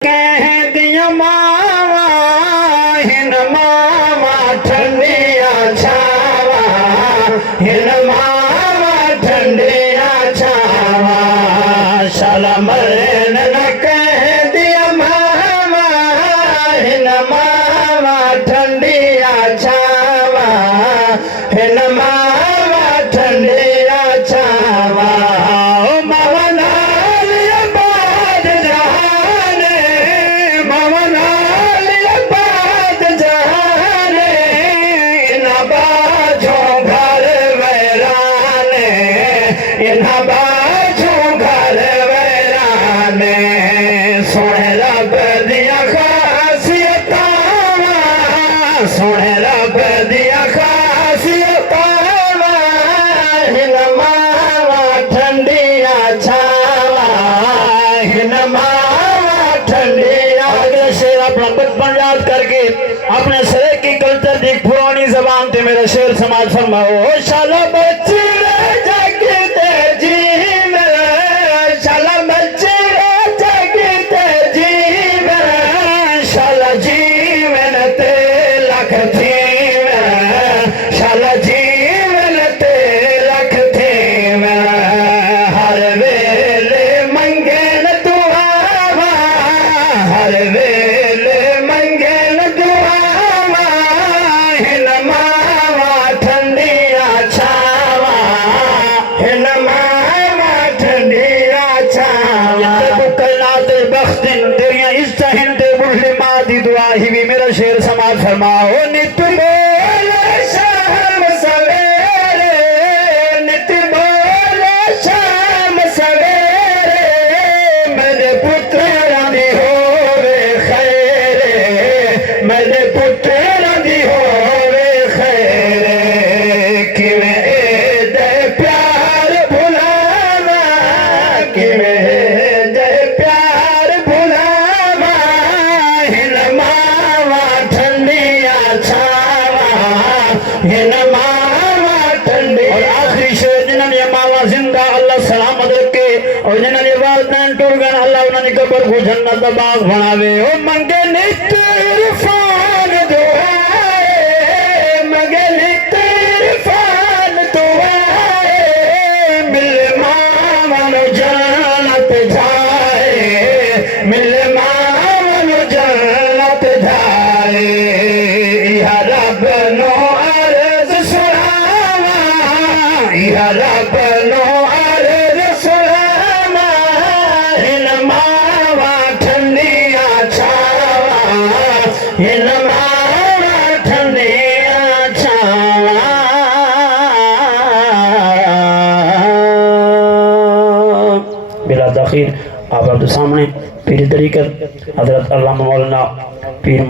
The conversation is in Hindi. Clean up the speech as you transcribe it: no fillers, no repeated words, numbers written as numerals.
कह दिया मावा हिन मावा ठंडिया छावा हिन मावा ठंडिया छावा शाला मरन न कह दिया मावा हिन मावा ठंडिया छावा हिन मावा ठंडिया छावा सोने रब दिया खासियता सोने रब दिया खासियता हिन मावा ठंडिया छावा हिन मावा ठंडिया। शेर अपना बचपन याद करके अपने सरे की कल्चर की पुरानी जबान से मेरा शेर समाज फरमाओ। शाला बच्ची जागते जी मेरा शाला बच्ची जागते जी मेरा शाला जीवन ते लख थी शाला जीवन ते लख थी हर वेले मंगे न दुआवा हर वेले मंगे न दुआवा हिन मावा ठंडिया छावा हिन मावा ठंडिया छावा। कलनाते बख्तिन तेरियां इज्जत हिंदे बुढ़ली मां दी दुआ ही भी मेरा शेर समाज फरमाओ। नित बोले शाम सवेरे नित बोले शाम सवेरे मेरे पुत्र दी होवे खैरे मेरे पुत्र दी होवे खैरे किवें दे प्यार भुलावा किवें दे प्यार भुलावा हिन मावा ठंडिया छावा हिन मावा ठंडी। और आखिरी शेर जिन्होंने मावा जिंदा अल्लाह सलामत रखे और जिन्होंने वालदैन टूट गए अल्लाह उन्होंने कब्र को जन्नत दा बाग बनावे। ओ मंगे नित इरफान दुआए मंगे नित इरफान दुआए मिले मावन जन्नत जाए मिले मावन जन्नत जाए। या रब नो अर्ज सुनावा या रब नो अर्ज सुनावा हिन मावा ठंडिया छावा हिन मावा ठंडिया छावा। बिला दाखिल आप सामने पीर तरीक़त हज़रत अल्लामा मौलाना पीर